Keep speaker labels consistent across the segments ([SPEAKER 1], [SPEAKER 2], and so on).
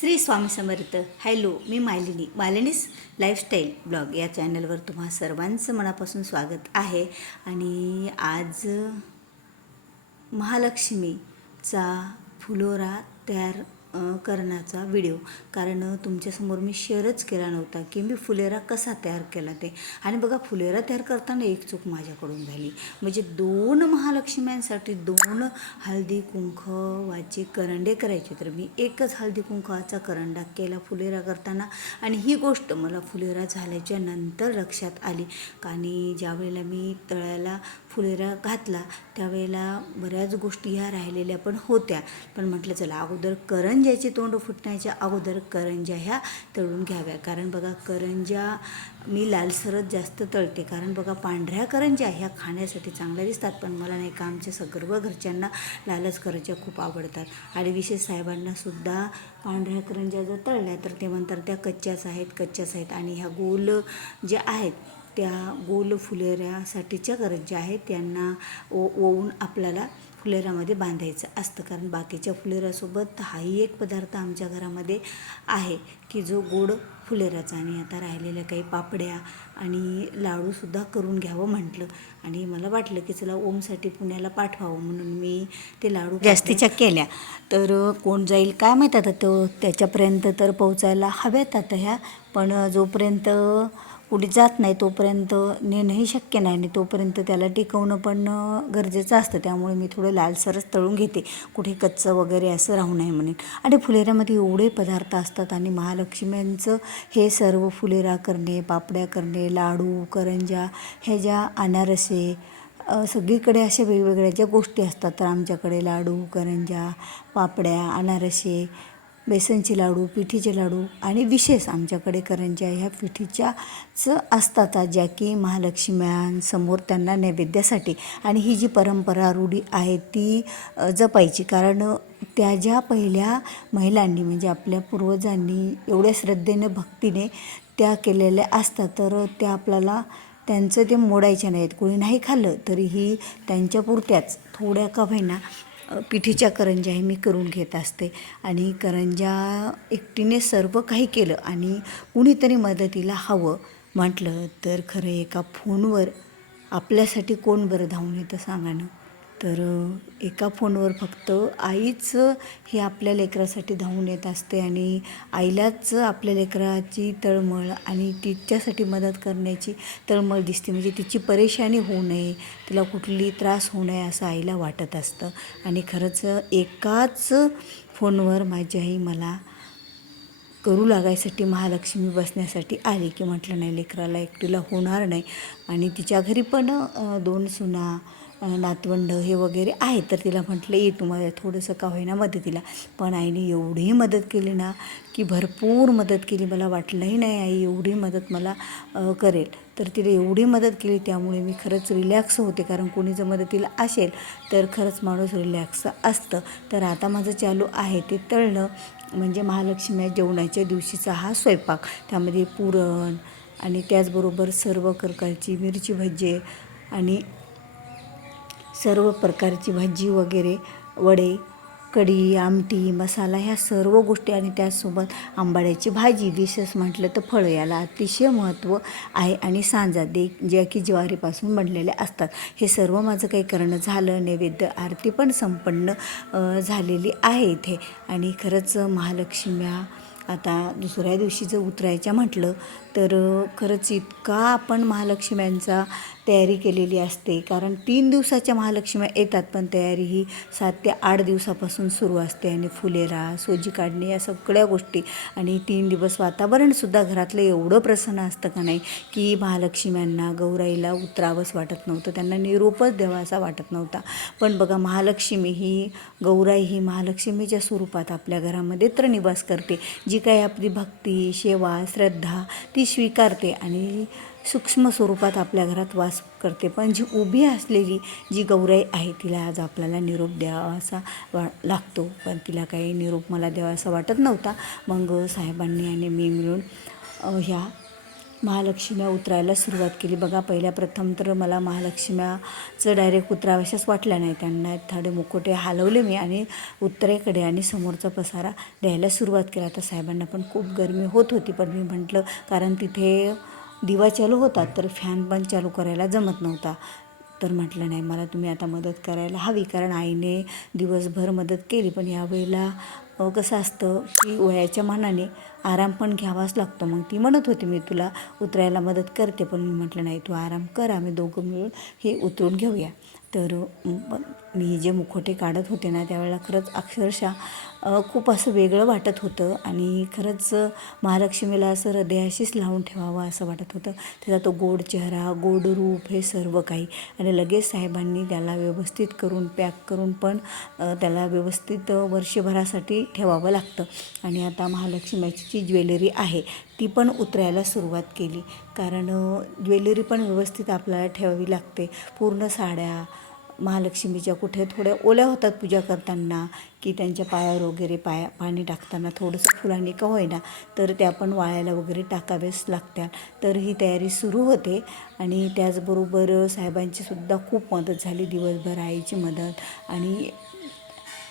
[SPEAKER 1] Shri Swami Samarth. Hello मी Malini Malini's lifestyle blog या चॅनलवर तुम्हा सर्वांचं मनापासून स्वागत आहे. आणि आज महालक्ष्मीचा फुलोरा तयार करण्याचा व्हिडिओ कारण तुमच्यासमोर मी शेअरच केला नव्हता की मी फुलेरा कसा तयार केला ते. आणि बघा फुलेरा तयार करताना एक चूक माझ्याकडून झाली. म्हणजे दोन महालक्ष्म्यांसाठी दोन हळदी कुंकवाचे करंडे करायचे. तर मी एकच हळदी कुंकवाचा करंडा केला फुलेरा करताना. आणि ही गोष्ट मला फुलेरा झाल्याच्यानंतर लक्षात आली. आणि ज्यावेळेला मी तळ्याला फुलेरा घातला त्यावेळेला बऱ्याच गोष्टी ह्या राहिलेल्या पण होत्या. पण म्हटलं चला अगोदर करंज्याचे तोंड फुटण्याच्या अगोदर करंज्या ह्या तळून घ्याव्या. कारण बघा करंज्या मी लालसरच जास्त तळते. कारण बघा पांढऱ्या करंज्या ह्या खाण्यासाठी चांगल्या दिसतात. पण मला नाही का आमच्या सर्व घरच्यांना लालच करंज्या खूप आवडतात. आणि विशेष साहेबांनासुद्धा पांढऱ्या करंज्या जर तळल्या तर ते म्हणतात त्या कच्च्याच आहेत कच्च्याच आहेत. आणि ह्या गोल ज्या आहेत त्या गोल फुलेऱ्यासाठीच्या गरज ज्या आहेत त्यांना ओ ओवून आपल्याला फुलेरामध्ये बांधायचं असतं. कारण बाकीच्या फुलेरासोबत हाही एक पदार्थ आमच्या घरामध्ये आहे की जो गोड फुलेराचा आणि आता राहिलेल्या काही पापड्या आणि लाडूसुद्धा करून घ्यावं म्हटलं. आणि मला वाटलं की चला ओमसाठी पुण्याला पाठवावं म्हणून मी ते लाडू जास्तीच्या केल्या. तर कोण जाईल काय माहीत आता तो त्याच्यापर्यंत तर पोहोचायला हव्यात आता ह्या. पण जोपर्यंत कुठे जात नाही तोपर्यंत नेणंही शक्य नाही. आणि तोपर्यंत त्याला टिकवणं पण गरजेचं असतं. त्यामुळे मी थोडं लालसरच तळून घेते. कुठे कच्चं वगैरे असं राहू नये म्हणून. आणि फुलेऱ्यामध्ये एवढे पदार्थ असतात आणि महालक्ष्म्यांचं हे सर्व फुलेरा करणे पापड्या करणे लाडू करंजा ह्या ज्या अनारसे सगळीकडे अशा वेगवेगळ्या ज्या गोष्टी असतात तर आमच्याकडे लाडू करंजा पापड्या अनारसे बेसनचे लाडू पिठीचे लाडू आणि विशेष आमच्याकडे करंज्या ह्या पिठीच्याच असतात ज्या की महालक्ष्म्यांसमोर त्यांना नैवेद्यासाठी. आणि ही जी परंपरा रूढी आहे ती जपायची. कारण त्या ज्या पहिल्या महिलांनी म्हणजे आपल्या पूर्वजांनी एवढ्या श्रद्धेने भक्तीने त्या केलेल्या असतात तर त्या आपल्याला त्यांचं ते मोडायच्या नाहीत. कोणी नाही खाल्लं तरीही त्यांच्या पुरत्याच थोड्या का होईना पिठीच्या करंज्या हे मी करून घेत असते. आणि करंज्या एकटीने सर्व काही केलं आणि कुणीतरी मदतीला हवं म्हटलं तर खरं एका फोनवर आपल्यासाठी कोण बरं धावून येतं सांगा ना? तर एका फोनवर फक्त आईच ही आपल्या लेकरासाठी धावून येत असते आणि आईलाच आपल्या लेकराची तळमळ आणि तिच्यासाठी मदत करण्याची तळमळ दिसते. म्हणजे तिची परेशानी होऊ नये तिला कुठली त्रास होऊ नये असं आईला वाटत असतं. आणि खरंच एकाच फोनवर माझी आई मला करू लागायसाठी महालक्ष्मी बसण्यासाठी आली की म्हटलं नाही लेकराला एकटीला होणार नाही. आणि तिच्या घरी पण दोन सुना नातवंड हे वगैरे आहेत तर तिला म्हटलं ये तुम्हाला थोडंसं का होईना मदतीला पण आईने एवढी मदत केली ना की भरपूर मदत केली. मला वाटलंही नाही आई एवढी मदत मला करेल. तर तिला एवढी मदत केली त्यामुळे मी खरंच रिलॅक्स होते. कारण कोणी जर मदतीला असेल तर खरंच माणूस रिलॅक्स असतं. तर आता माझं चालू आहे ते तळणं म्हणजे महालक्ष्मी जेवणाच्या दिवशीचा हा स्वयंपाक. त्यामध्ये पुरण आणि त्याचबरोबर सर्व प्रकारची मिरची भजे आणि सर्व प्रकारची भाजी वगैरे वडे कढी आमटी मसाला ह्या सर्व गोष्टी आणि त्याचसोबत आंबाड्याची भाजी विशेष म्हटलं तर फळं याला अतिशय महत्त्व आहे आणि सांजा दे ज्या की ज्वारीपासून बनलेल्या असतात. हे सर्व माझं काही करणं झालं नैवेद्य आरती पण संपन्न झालेली आहे इथे. आणि खरंच महालक्ष्म्या आता दुसऱ्या दिवशी जर उतरायच्या म्हटलं तर खरंच इतका आपण महालक्ष्म्यांचा तयारी केलेली असते. कारण तीन दिवसाच्या महालक्ष्म्या येतात पण तयारी ही सात ते आठ दिवसापासून सुरू असते. आणि फुलेरा सोजी काढणे या सगळ्या गोष्टी आणि तीन दिवस वातावरणसुद्धा घरातलं एवढं प्रसन्न असतं का नाही की महालक्ष्म्यांना गौराईला उतरावंच वाटत नव्हतं. त्यांना निरोपच द्यावासा वाटत नव्हता. पण बघा महालक्ष्मी ही गौराई ही महालक्ष्मीच्या स्वरूपात आपल्या घरामध्ये तर निवास करते. जी काही आपली भक्ती सेवा श्रद्धा ती ती स्वीकारते आणि सूक्ष्म स्वरूपात आपल्या घरात वास करते. पण जी उभी असलेली जी गौराई आहे तिला आज आपल्याला निरोप द्यावा असा वा लागतो. पण तिला काही निरोप मला द्यावा असा वाटत नव्हता. मग साहेबांनी आणि मी मिळून ह्या महालक्ष्म्या उतरायला सुरुवात केली. बघा पहिल्या प्रथम तर मला महालक्ष्म्याचं डायरेक्ट उतराव्याशाच वाटल्या नाही. त्यांना थोडे मुकोटे हलवले मी आणि उत्तरेकडे आणि समोरचा पसारा द्यायला सुरुवात केला. तर साहेबांना पण खूप गरमी होत होती पण मी म्हटलं कारण तिथे दिवा चालू होता तर फॅन पण चालू करायला जमत नव्हता. तर म्हटलं नाही मला तुम्ही आता मदत करायला हवी कारण आईने दिवसभर मदत केली पण यावेळेला कसं असतं की वयाच्या मानाने आराम पण घ्यावाच लागतो. मग ती म्हणत होती मी तुला उतरायला मदत करते. पण मी म्हटलं नाही तू आराम कर आम्ही दोघं मिळून हे उतरून घेऊया. तर मी जे मुखोटे काढत होते ना त्यावेळेला खरंच अक्षरशः खूप असं वेगळं वाटत होतं आणि खरंच महालक्ष्मीला असं हृदयाशीच लावून ठेवावं असं वाटत होतं. त्याचा तो गोड चेहरा गोड रूप हे सर्व काही. आणि लगेच साहेबांनी त्याला व्यवस्थित करून पॅक करून पण त्याला व्यवस्थित वर्षभरासाठी ठेवावं लागतं. आणि आता महालक्ष्मीची जी ज्वेलरी आहे ती पण उतरायला सुरुवात केली. कारण ज्वेलरी पण व्यवस्थित आपल्याला ठेवावी लागते. पूर्ण साड्या महालक्ष्मीच्या कुठे थोड्या ओल्या होतात पूजा करताना की त्यांच्या पायावर वगैरे पाया पाणी टाकताना थोडंसं फुलांनी का होईना तर त्या पण वाळायला वगैरे टाकावेच लागतात. तर ही तयारी सुरू होते आणि त्याचबरोबर साहेबांची सुद्धा खूप मदत झाली दिवसभर आईची मदत आणि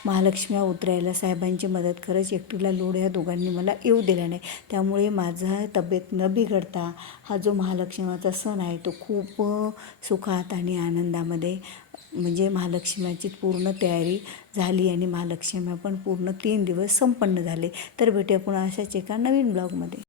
[SPEAKER 1] महालक्ष्म्या उतरायला साहेबांची मदत खरंच एकटीला लोड ह्या दोघांनी मला येऊ दिला नाही. त्यामुळे माझा तब्येत न बिघडता हा जो महालक्ष्मीचा सण आहे तो खूप सुखात आणि आनंदामध्ये म्हणजे महालक्ष्म्याची पूर्ण तयारी झाली आणि महालक्ष्म्या पण पूर्ण तीन दिवस संपन्न झाले. तर भेटूया पुन्हा अशाच एका नवीन ब्लॉगमध्ये.